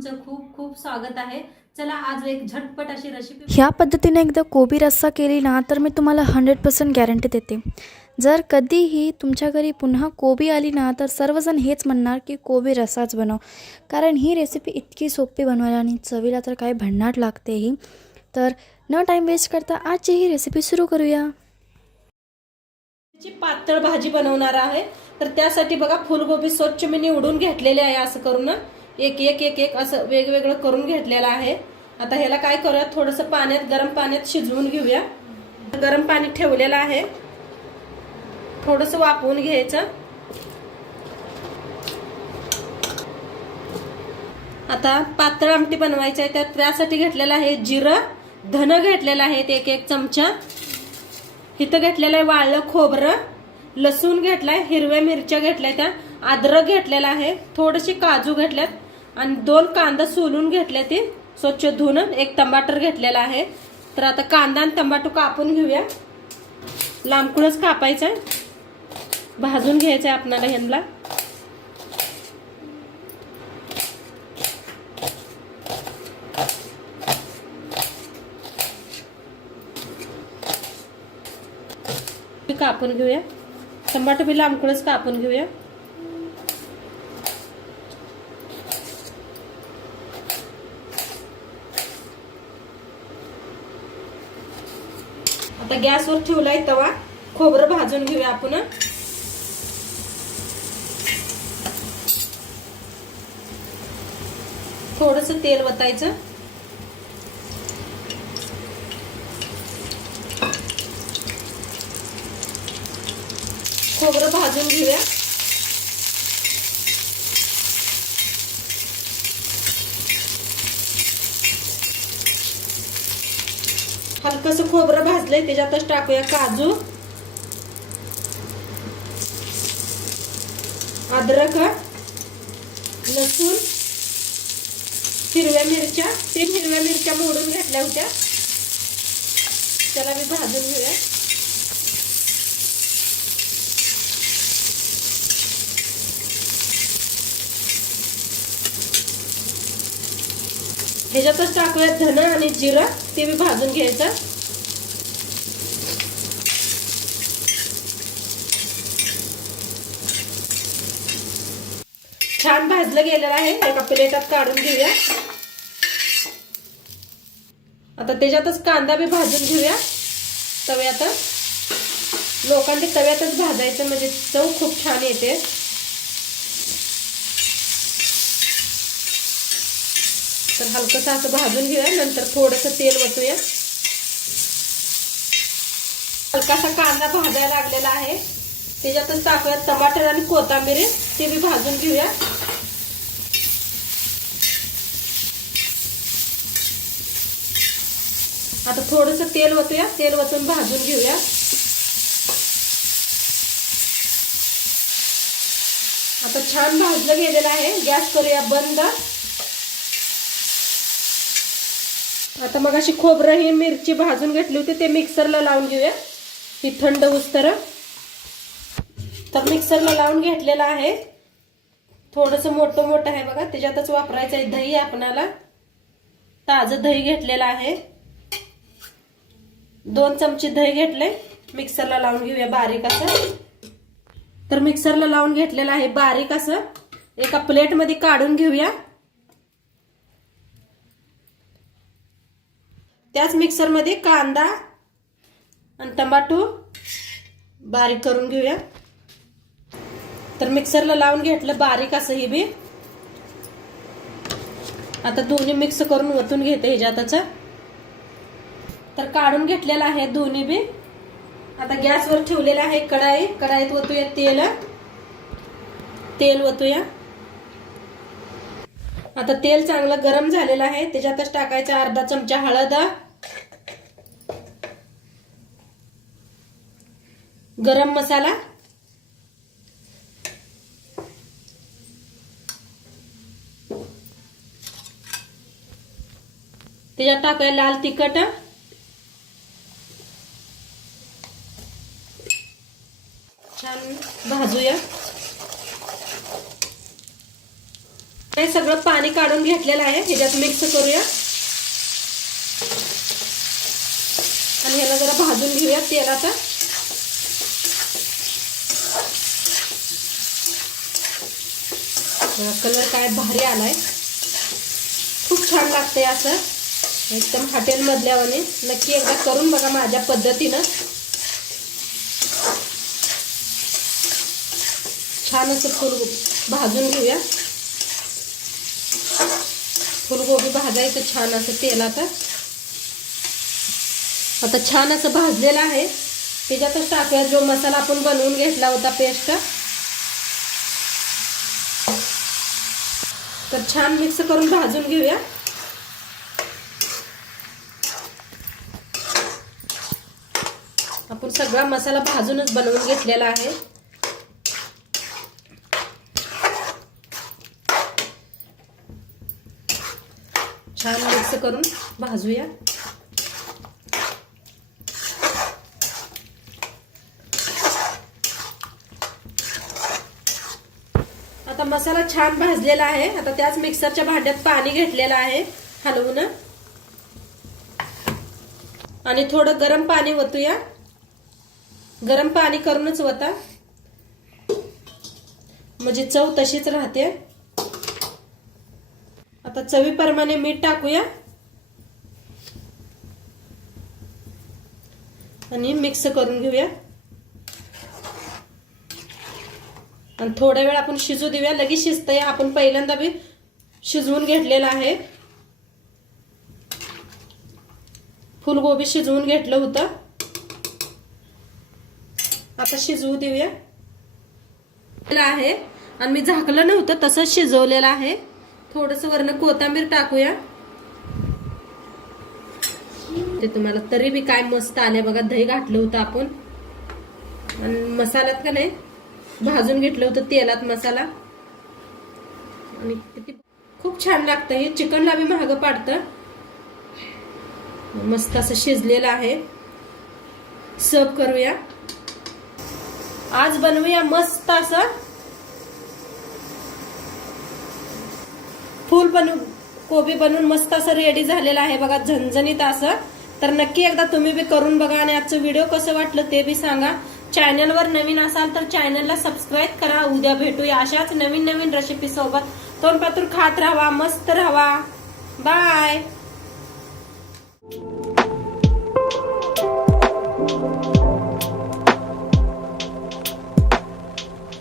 तुमचं खूप खूप स्वागत आहे। चला आज एक झटपट अशी रेसिपी ह्या पद्धतीने एकदा कोबी रस्सा केली ना तर मी तुम्हाला 100% गॅरंटी देते। जर कधीही तुमच्या घरी पुन्हा कोबी आली ना तर सर्वजण हेच म्हणणार की कोबी रस्साच बनव, कारण ही रेसिपी इतकी सोपी बनवायला आणि चवीला तर काय भन्नाट लागते ही। तर न टाइम वेस्ट करता आजची ही रेसिपी सुरू करूया। ची पातळ भाजी बनवणार आहे। तर त्यासाठी बघा फुलगोबी स्वच्छ मी निवडून घेतलेले आहे। असं करून एक एक एक एक असं वेगवेगळं करून घेतलेलं आहे। आता ह्याला काय करूया, थोडंसं पाण्यात गरम पाण्यात शिजवून घेऊया। गरम पाणी ठेवलेलं आहे, थोडंसं वाफवून घ्यायचं। आता पातळ आमटी बनवायची आहे, त्यासाठी घेतलेलं आहे जिरं, धन घेतलेलं आहे एक एक चमचा, इथं घेतलेलं आहे वाळलं खोबरं, लसूण घेतलाय, हिरव्या मिरच्या घेतल्या, त्या अद्रक घेतलेला आहे, थोडेसे काजू घेतल्यात आणि 2 कांदा सोलून घेतले ते स्वच्छ धुवून, एक टमाटर घेतलेला आहे। तर आता कांदा आणि टमाटर कापून घेऊया। लांबकुळच कापायचा आहे, भाजून घ्यायचं आहे आपल्याला ह्यांना। कापून घेऊया, टमाटर बी लांबकुळच कापून घेऊया। आता गॅसवर ठेवलाय तवा, खोबरं भाजून घेऊया आपण। थोडंसं तेल वतायचं, खोबरं भाजून घेऊया। हलकसं खोबरं भाजलंय, त्याच्यातच टाकूया काजू, अद्रक, लसूण, हिरव्या मिरच्या, 3 हिरव्या मिरच्या मोडून घेतल्या होत्या, त्याला मी भाजून घेऊया। ह्याच्यातच टाकूया धन आणि जिरं, ते बी भाजून घ्यायचं। छान भाजलं गेलेलं आहे, एका प्लेटात काढून घेऊया। आता त्याच्यातच कांदा बी भाजून घेऊया तव्यात। लोकांनी तव्यातच भाजायचं म्हणजे चव खूप छान येते। तर हलकसं असं भाजून घेऊया, नंतर थोडंसं तेल वतूया। हलकासा कांदा भाजायला लागलेला आहे, त्याच्यातच टाकूया टमाटर आणि कोथिंबीर, ते बी भाजून घेऊया। आता थोडंसं तेल वतूया, तेल वतून भाजून घेऊया। आता छान भाजलं गेलेलं आहे, गॅस करूया बंद। आता मग अशी खोबरं ही मिरची भाजून घेतली होती, ते मिक्सरला लावून घेऊया, ती थंड होईस्तर। तर मिक्सरला लावून घेतलेला आहे, थोडंसं मोठं मोठं आहे बघा, त्याच्यातच वापरायचं आहे दही। आपणाला ताजं दही घेतलेलं आहे, 2 चमचे दही घेतले, मिक्सरला लावून घेऊया बारीक असं। तर मिक्सरला लावून घेतलेलं आहे बारीक असं, एका प्लेट मध्ये काढून घेऊया। त्याच मिक्सर मध्ये कांदा आणि टमाटो बारीक करून घेऊया। तर मिक्सरला लावून घेतलं बारीक असं हे बी। आता दोन्ही मिक्स करून वतून घेते ह्याच्यातच। तर काढून घेतलेला आहे दोन्ही बी। आता गॅसवर ठेवलेला आहे कढाई, कढाईत वतूया तेल, तेल वतूया। आता तेल चांगलं गरम झालेलं आहे, त्याच्यातच टाकायचं अर्धा चमचा हळद, गरम मसाला, त्याच्यात टाकूया लाल तिखट, छान भाजूया। हे सगळं पाणी काढून घेतलेलं आहे, ह्याच्यात मिक्स करूया आणि ह्याला जरा भाजून घेऊया तेलात. कलर काय भारी आलाय, खूप छान लागतंय असं एकदम हॉटेल मधल्यावाने. नक्की एकदा करून बघा माझ्या पद्धतीनं. छान असं भाजून घेऊया. फुलगोबी भाजायचं छान असं तेलात. आता छान असं भाजलेलं आहे, त्याच्यातच टाकूया जो मसाला आपण बनवून घेतला होता पेस्ट. तर छान मिक्स करून भाजून घेऊया. आपण सगळा मसाला भाजूनच बनवून घेतलेला आहे. छान मिक्स करून भाजूया. आता मसाला छान भाजलेला आहे. आता त्याच मिक्सरच्या भांड्यात पाणी घेतलेलं आहे हलवून आणि थोडं गरम पाणी ओतूया. गरम पाणी करूनच ओता, म्हणजे चव तशीच राहते. आता चवीप्रमाणे मीठ टाकूया आणि मिक्स करून घेऊया आणि थोडा वेळ आपण शिजू देऊया. लगेच शिजतंय, आपण पहिल्यांदा बी शिजवून घेतलेला आहे. फुलगोबी शिजवून घेतलं होतं, आता शिजवू देऊया आहे. आणि मी झाकलं नव्हतं, तसंच शिजवलेलं आहे. थोडंसं वरनं कोथिंबीर टाकूया. ते तुम्हाला तरी बी काय मस्त आले बघा. दही घातलं होतं आपण आणि मसाल्यात का नाही भाजून घेतलं होतं तेलात मसाला, आणि किती खूप छान लागतं हे. चिकनला बी महाग पाडतं. मस्त असं शिजलेलं आहे. सर्व करूया. आज बनवूया मस्त असं कोबी बनवून मस्त असं रेडी झालेलं आहे बघा, झणझणीत असं. तर नक्की एकदा तुम्ही बी करून बघा आणि आजचं व्हिडिओ कसं वाटलं ते बी सांगा. चॅनलवर नवीन असाल तर चॅनलला सबस्क्राईब करा. उद्या भेटूया अशाच नवीन नवीन रेसिपी सोबत. तोंडपातूर खात राहा, मस्त राहा. बाय.